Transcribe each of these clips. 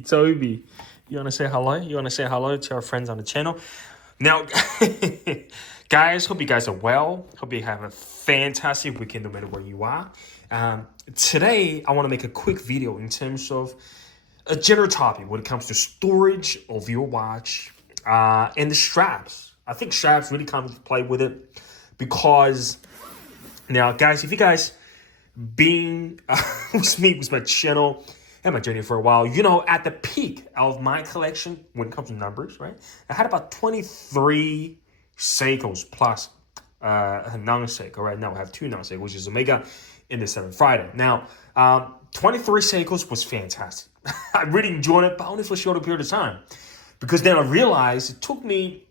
Toby, you want to say hello? You want to say hello to our friends on the channel? Now, guys, hope you guys are well. Hope you have a fantastic weekend no matter where you are. Today, I want to make a quick video in terms of a general topic when it comes to storage of your watch and the straps. I think straps really come into play with it because now, guys, if you guys been with me with my channel and my journey for a while, you know, at the peak of my collection when it comes to numbers, right? I had about 23 Seikos plus a non-Seiko. Right now I have two non-Seiko, which is Omega and the 7 Friday. Now, 23 Seikos was fantastic. I really enjoyed it, but only for a shorter period of time. Because then I realized it took me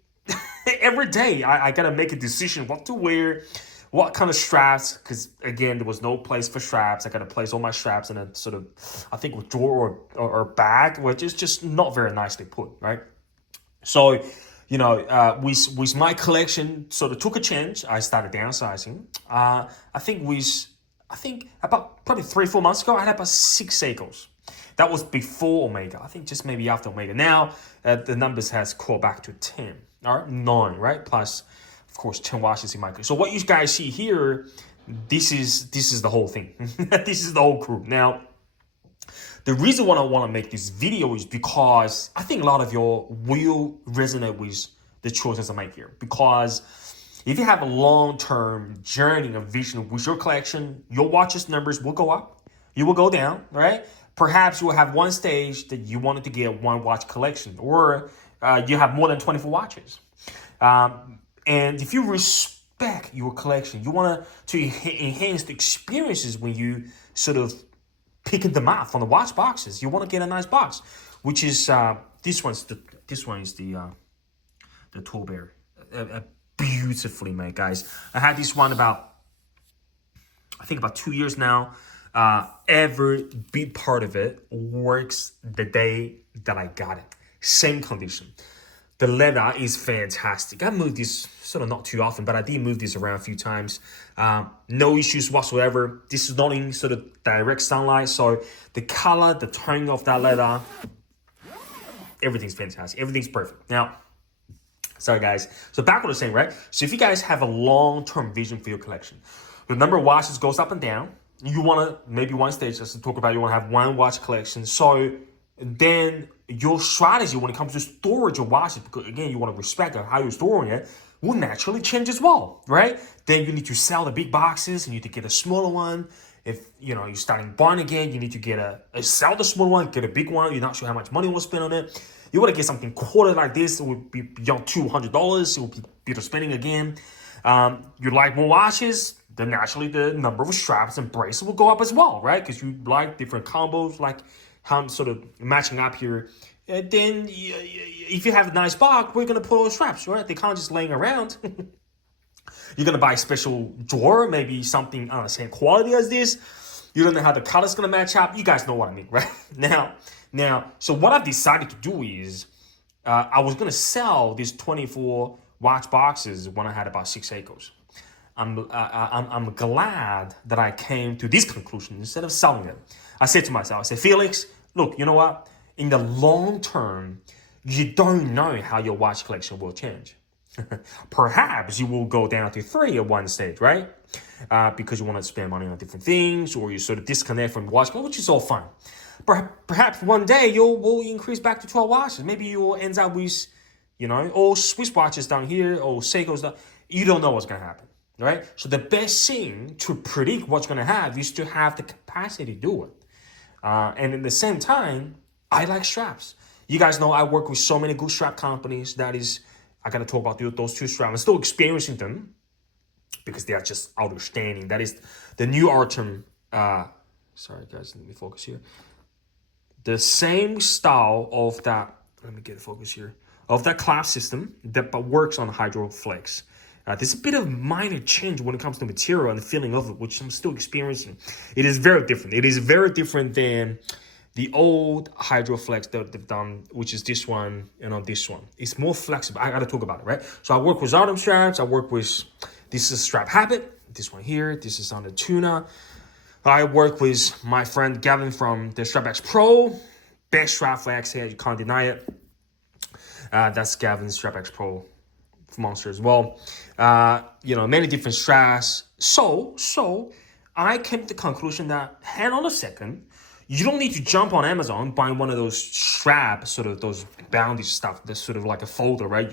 every day. I got to make a decision what to wear, what kind of straps, because again, there was no place for straps. I got to place all my straps in a sort of, I think, with drawer or bag, which is just not very nicely put, right? So, you know, with my collection sort of took a change. I started downsizing. I think about probably 3-4 months ago, I had about 6 Seikos. That was before Omega. I think just maybe after Omega. Now, the numbers has crawled back to 10, all right? 9, right? Plus, of course, 10 watches in my collection. So what you guys see here, this is the whole thing. This is the whole crew. Now, the reason why I want to make this video is because I think a lot of you will resonate with the choices I make here. Because if you have a long-term journey of vision with your collection, your watches numbers will go up, you will go down, right? Perhaps you will have one stage that you wanted to get one watch collection, or you have more than 24 watches. And if you respect your collection, you want to enhance the experiences when you sort of picking them out from the watch boxes. You want to get a nice box, which is this one is the Tall Bear, beautifully made, guys. I had this one about 2 years now. Every big part of it works the day that I got it. Same condition. The leather is fantastic. I moved this sort of not too often, but I did move this around a few times. No issues whatsoever. This is not in sort of direct sunlight, so the color, the tone of that leather, everything's fantastic. Everything's perfect. Now, sorry guys. So back what I was saying, right? So if you guys have a long-term vision for your collection, the number of watches goes up and down. You want to, maybe one stage, let's talk about, you want to have one watch collection. So then your strategy when it comes to storage of watches, because again, you want to respect how you're storing it, will naturally change as well, right? Then you need to sell the big boxes. You need to get a smaller one. If you know you're starting buying again, you need to get sell the small one, get a big one. You're not sure how much money we'll spend on it. You want to get something quarter like this. It would be beyond $200. It will be better spending again. You like more watches, then naturally the number of straps and bracelets will go up as well, right? Because you like different combos, like how I'm sort of matching up here. And then if you have a nice box, we're going to put all the straps, right? They can't just laying around. You're going to buy a special drawer, maybe something on the same quality as this. You don't know how the color's going to match up. You guys know what I mean, right? Now, so what I've decided to do is I was going to sell these 24 watch boxes when I had about 6 Seikos. I'm glad that I came to this conclusion instead of selling them. I said to myself, I said, Felix, look, you know what? In the long term, you don't know how your watch collection will change. Perhaps you will go down to 3 at one stage, right? Because you want to spend money on different things, or you sort of disconnect from watch, which is all fine. Perhaps one day will increase back to 12 watches. Maybe you will end up with, you know, all Swiss watches down here, or Seikos down. You don't know what's going to happen, right? So the best thing to predict what's going to have is to have the capacity to do it. And at the same time, I like straps. You guys know I work with so many good strap companies. That is, I got to talk about those 2 straps. I'm still experiencing them because they are just outstanding. That is the new Artem. Sorry, guys, let me focus here. The same style of that, let me get a focus here, of that clasp system that works on HydroFlex. There's a bit of minor change when it comes to material and the feeling of it, which I'm still experiencing. It is very different. It is very different than the old HydroFlex that they've done, which is this one and this one. It's more flexible. I got to talk about it, right? So I work with Artem straps. I work with, this is Strap Habit. This one here. This is on the Tuna. I work with my friend Gavin from the StrapX Pro. best strap flex here. You can't deny it. That's Gavin's Strap X Pro monster as well. Many different straps. So I came to the conclusion that, hang on a second, you don't need to jump on Amazon buying one of those straps, sort of those bounty stuff. That's sort of like a folder, right?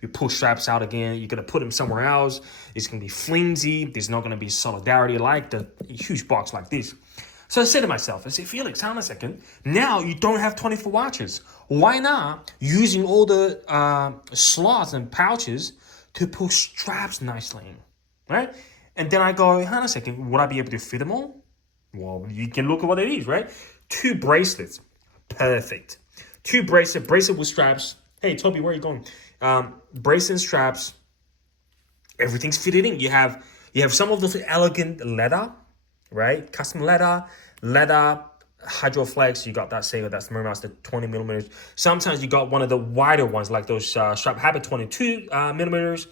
You pull straps out again. You're gonna put them somewhere else. It's gonna be flimsy. There's not gonna be solidarity like the huge box like this. So I said to myself, Felix, hang on a second. Now you don't have 24 watches. Why not using all the slots and pouches to put straps nicely in, right? And then I go, hang on a second, would I be able to fit them all? Well, you can look at what it is, right? 2 bracelets, perfect. 2 bracelet with straps. Hey, Toby, where are you going? Bracelet straps, everything's fitted in. You have some of those elegant leather, right? Custom leather, Hydroflex. You got that Sega, that's Mermaster 20 millimeters. Sometimes you got one of the wider ones, like those Strap Habit 22 millimeters.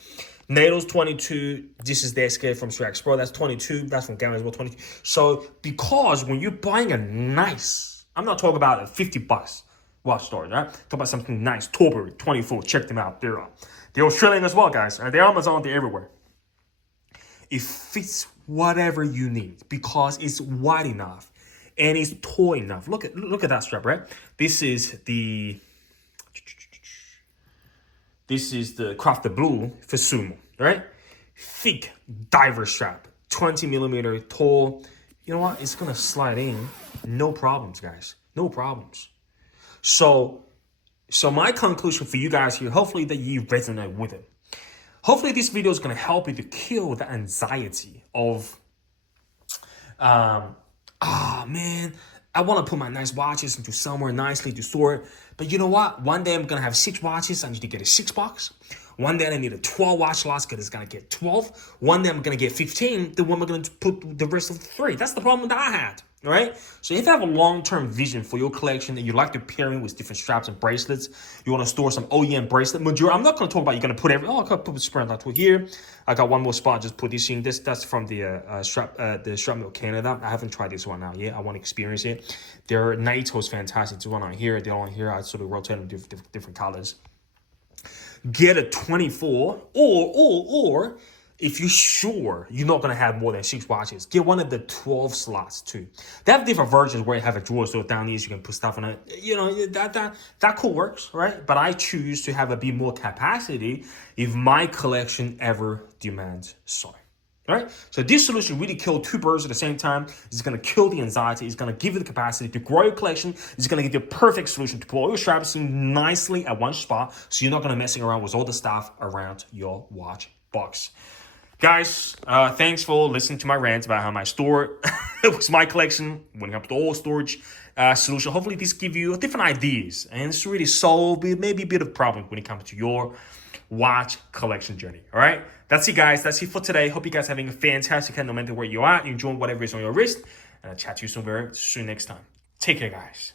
NATO's 22. This is the Escape from Strap X Pro. That's 22. That's from Gamma as well, 22. So because when you're buying a nice, I'm not talking about a $50 watch store, right? Talk about something nice. Torbury 24. Check them out. They're Australian as well, guys. They're Amazon. They're everywhere. It fits whatever you need because it's wide enough and it's tall enough. Look at that strap, right? This is the Crafted Blue for sumo, right? Thick diver strap, 20 millimeter tall. You know what? It's gonna slide in, no problems, guys, no problems. So my conclusion for you guys here, hopefully that you resonate with it. Hopefully this video is gonna help you to kill the anxiety of, man, I want to put my nice watches into somewhere nicely to store it. But you know what? One day I'm going to have 6 watches. I need to get a 6 box. One day I need a 12 watch slots because it's going to get 12. One day I'm going to get 15. Then when I'm going to put the rest of the 3. That's the problem that I had. All right. So if you have a long-term vision for your collection and you like to pairing with different straps and bracelets, you want to store some OEM bracelet. I'm not going to talk about you're going to put I could put the Sprint tool here. I got one more spot. Just put this in. That's from the Strap Mill Canada. I haven't tried this one out yet. I want to experience it. Their NATO's fantastic. There's one on here. They're on here. I sort of rotate them different colors. Get a 24 or if you're sure you're not going to have more than 6 watches, get one of the 12 slots too. They have different versions where you have a drawer, so down these you can put stuff in it. You know, that cool works, right? But I choose to have a bit more capacity if my collection ever demands so. All right, so this solution really killed 2 birds at the same time. It's going to kill the anxiety. It's going to give you the capacity to grow your collection. It's going to give you a perfect solution to put all your straps in nicely at one spot, so you're not going to messing around with all the stuff around your watch box. Guys, thanks for listening to my rant about how my store was my collection when it comes to all storage solution. Hopefully this give you different ideas and it's really solve maybe a bit of problem when it comes to your watch collection journey. All right, that's it, guys. That's it for today. Hope you guys are having a fantastic night no matter where you are. Enjoy whatever is on your wrist, and I'll chat to you soon, very soon next time. Take care, guys.